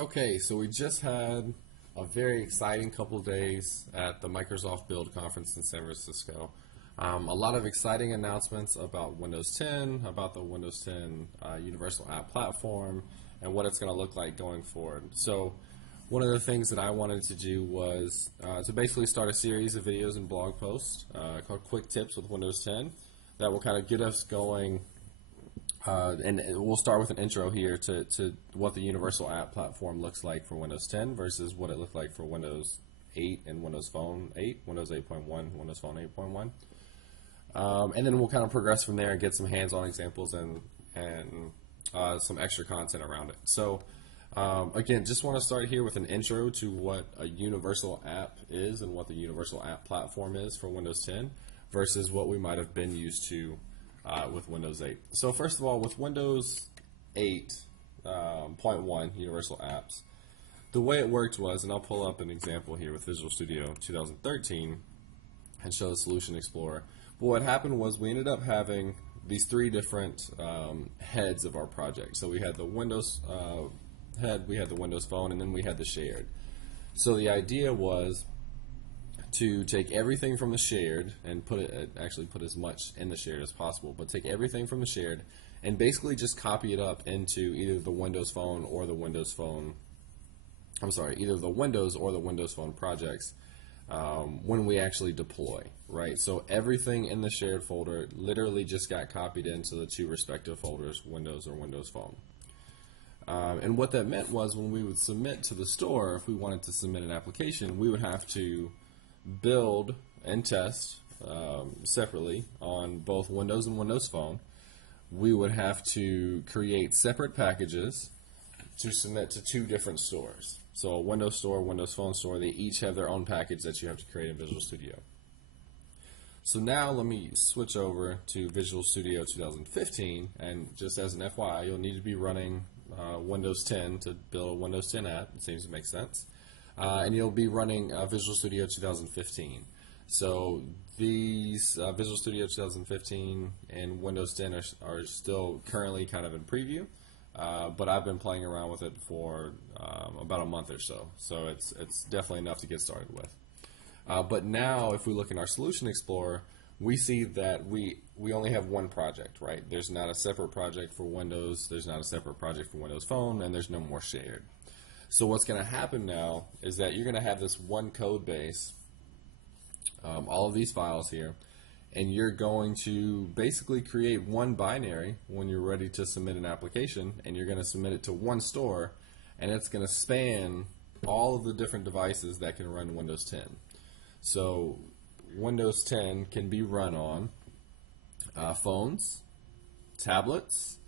Okay, so we just had a very exciting couple of days at the Microsoft Build Conference in San Francisco. A lot of exciting announcements about Windows 10, about the Windows 10 Universal App Platform, and what it's going to look like going forward. So one of the things that I wanted to do was to basically start a series of videos and blog posts called Quick Tips with Windows 10 that will kind of get us going. And we'll start with an intro here to what the Universal App Platform looks like for Windows 10 versus what it looked like for Windows 8 and Windows Phone 8, Windows 8.1, Windows Phone 8.1. And then we'll kind of progress from there and get some hands-on examples and some extra content around it. So again, just want to start here with an intro to what a Universal App is and what the Universal App Platform is for Windows 10 versus what we might have been used to with Windows 8. So first of all, with Windows 8.1 Universal Apps, the way it worked was, and I'll pull up an example here with Visual Studio 2013 and show the Solution Explorer. But what happened was we ended up having these three different heads of our project. So we had the Windows head, we had the Windows Phone, and then we had the shared. So the idea was to take everything from the shared and actually put as much in the shared as possible, but take everything from the shared and basically just copy it up into either the Windows Phone or the Windows Phone, either the Windows or the Windows Phone projects when we actually deploy, right? So everything in the shared folder literally just got copied into the two respective folders, Windows or Windows Phone. And what that meant was when we would submit to the store, if we wanted to submit an application, we would have to build and test separately on both Windows and Windows Phone. We would have to create separate packages to submit to two different stores. So a Windows Store, Windows Phone Store, they each have their own package that you have to create in Visual Studio. So now let me switch over to Visual Studio 2015, and just as an FYI, you'll need to be running Windows 10 to build a Windows 10 app. It seems to make sense. And you'll be running Visual Studio 2015. So these Visual Studio 2015 and Windows 10 are still currently kind of in preview, but I've been playing around with it for about a month or so. So it's definitely enough to get started with. But now if we look in our Solution Explorer, we see that we only have one project, right? There's not a separate project for Windows, there's not a separate project for Windows Phone, and there's no more shared. So what's going to happen now is that you're going to have this one code base, all of these files here, and you're going to basically create one binary when you're ready to submit an application, and you're going to submit it to one store, and it's going to span all of the different devices that can run Windows 10. So Windows 10 can be run on phones, tablets,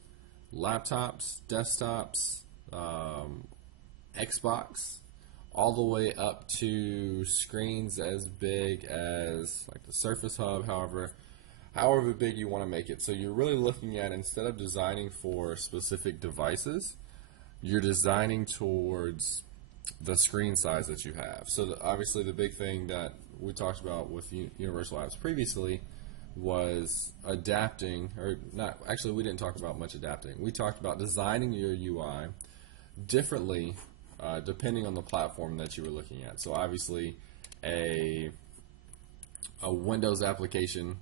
laptops, desktops, Xbox, all the way up to screens as big as like the Surface Hub, however big you want to make it. So you're really looking at, instead of designing for specific devices, you're designing towards the screen size that you have. So obviously the big thing that we talked about with Universal Apps previously was adapting, or not, actually we didn't talk about much adapting. We talked about designing your UI differently depending on the platform that you were looking at. So obviously a Windows application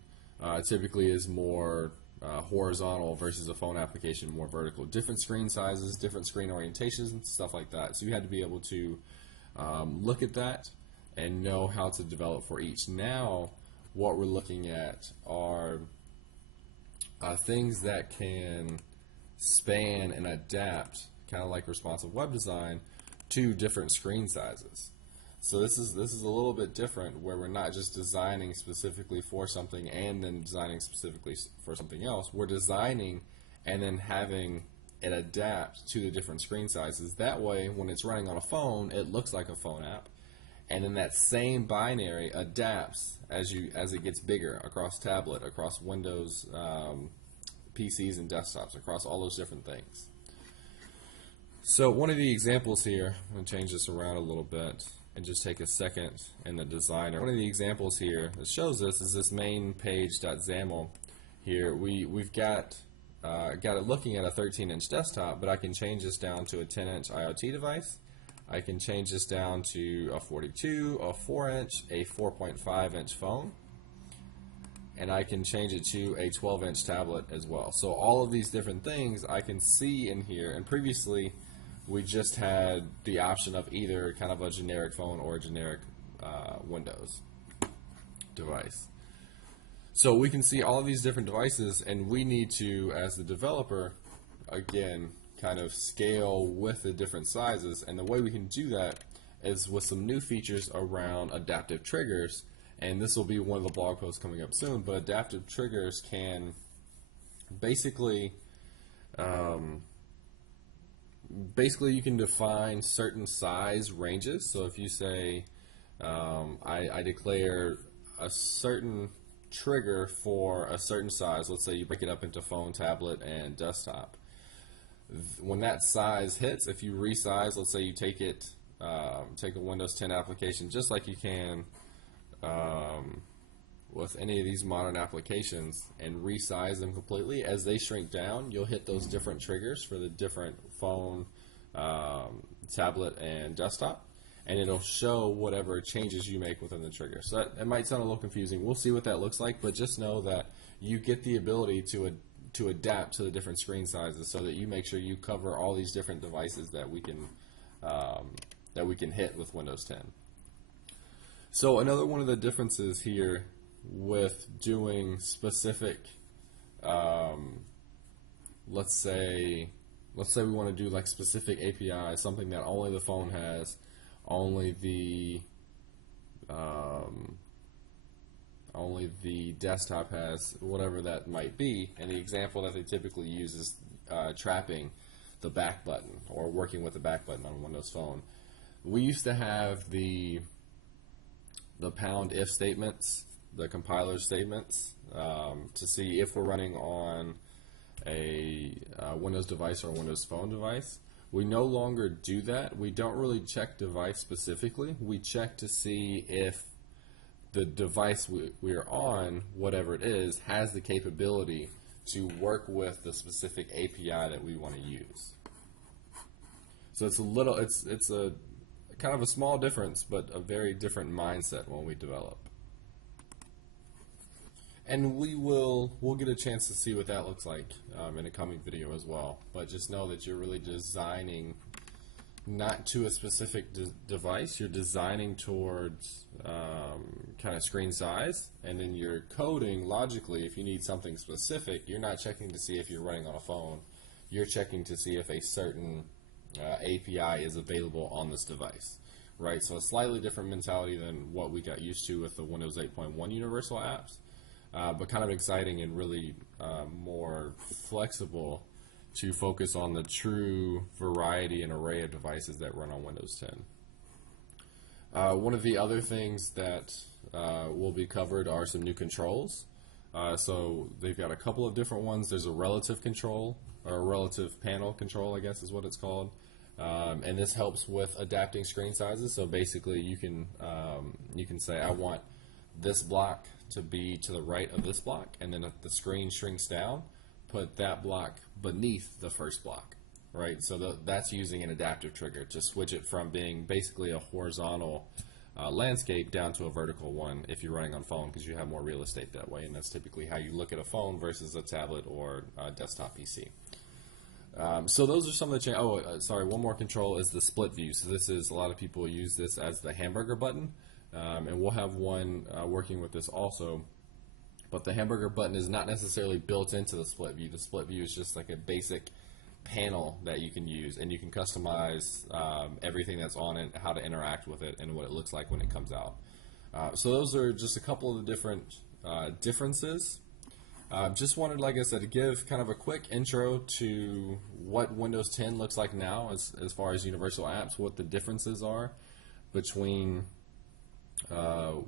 typically is more horizontal versus a phone application more vertical. Different screen sizes, different screen orientations and stuff like that. So you had to be able to look at that and know how to develop for each. Now what we're looking at are things that can span and adapt, kind of like responsive web design, to different screen sizes. So this is a little bit different, where we're not just designing specifically for something and then designing specifically for something else. We're designing and then having it adapt to the different screen sizes. That way, when it's running on a phone, it looks like a phone app, and then that same binary adapts as it gets bigger across tablet, across Windows PCs and desktops, across all those different things. So one of the examples here, I'm going to change this around a little bit and just take a second in the designer. One of the examples here that shows this is this main page.xaml here. We've got got it looking at a 13-inch desktop, but I can change this down to a 10-inch IoT device. I can change this down to a 42, a 4-inch, a 4.5-inch phone, and I can change it to a 12-inch tablet as well. So all of these different things I can see in here, and previously we just had the option of either kind of a generic phone or a generic Windows device. So we can see all of these different devices, and we need to, as the developer, again, kind of scale with the different sizes. And the way we can do that is with some new features around adaptive triggers. And this will be one of the blog posts coming up soon, but adaptive triggers can basically you can define certain size ranges. So if you say I declare a certain trigger for a certain size, let's say you break it up into phone, tablet, and desktop. When that size hits, if you resize, let's say you take a Windows 10 application just like you can with any of these modern applications and resize them completely, as they shrink down, you'll hit those different triggers for the different phone, tablet, and desktop, and it'll show whatever changes you make within the trigger. So that, it might sound a little confusing. We'll see what that looks like, but just know that you get the ability to adapt to the different screen sizes so that you make sure you cover all these different devices that we can hit with Windows 10. So another one of the differences here with doing specific, let's say we want to do like specific API, something that only the phone has, only the desktop has, whatever that might be. And the example that they typically use is trapping the back button or working with the back button on a Windows Phone. We used to have the pound if statements, the compiler statements, to see if we're running on a Windows device or a Windows Phone device. We no longer do that. We don't really check device specifically. We check to see if the device we are on, whatever it is, has the capability to work with the specific API that we want to use. So it's a kind of a small difference, but a very different mindset when we develop. And we'll get a chance to see what that looks like in a coming video as well. But just know that you're really designing not to a specific device. You're designing towards kind of screen size, and then you're coding logically. If you need something specific, you're not checking to see if you're running on a phone. You're checking to see if a certain API is available on this device, right? So a slightly different mentality than what we got used to with the Windows 8.1 universal apps. But kind of exciting and really more flexible to focus on the true variety and array of devices that run on Windows 10. One of the other things that will be covered are some new controls. So they've got a couple of different ones. There's a relative control, or a relative panel control, I guess is what it's called. And this helps with adapting screen sizes. So basically you can say, I want this block to be to the right of this block, and then if the screen shrinks down, put that block beneath the first block, right? So that's using an adaptive trigger to switch it from being basically a horizontal landscape down to a vertical one if you're running on phone, because you have more real estate that way, and that's typically how you look at a phone versus a tablet or a desktop PC. So those are some of the changes. Sorry, one more control is the split view. So this is, a lot of people use this as the hamburger button. And we'll have one working with this also, but the hamburger button is not necessarily built into the split view. The split view is just like a basic panel that you can use, and you can customize everything that's on it, how to interact with it, and what it looks like when it comes out. So those are just a couple of the different differences. Just wanted, like I said, to give kind of a quick intro to what Windows 10 looks like now as far as universal apps, what the differences are between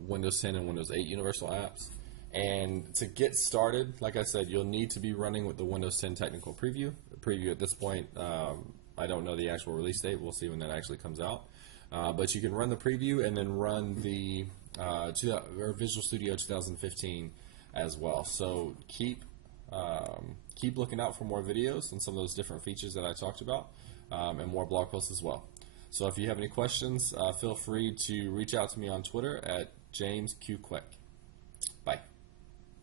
Windows 10 and Windows 8 universal apps. And to get started, like I said, you'll need to be running with the Windows 10 technical preview. The preview at this point, I don't know the actual release date. We'll see when that actually comes out. But you can run the preview and then run the Visual Studio 2015 as well. So keep keep looking out for more videos and some of those different features that I talked about, and more blog posts as well. So if you have any questions, feel free to reach out to me on Twitter at JamesQQuick. Bye.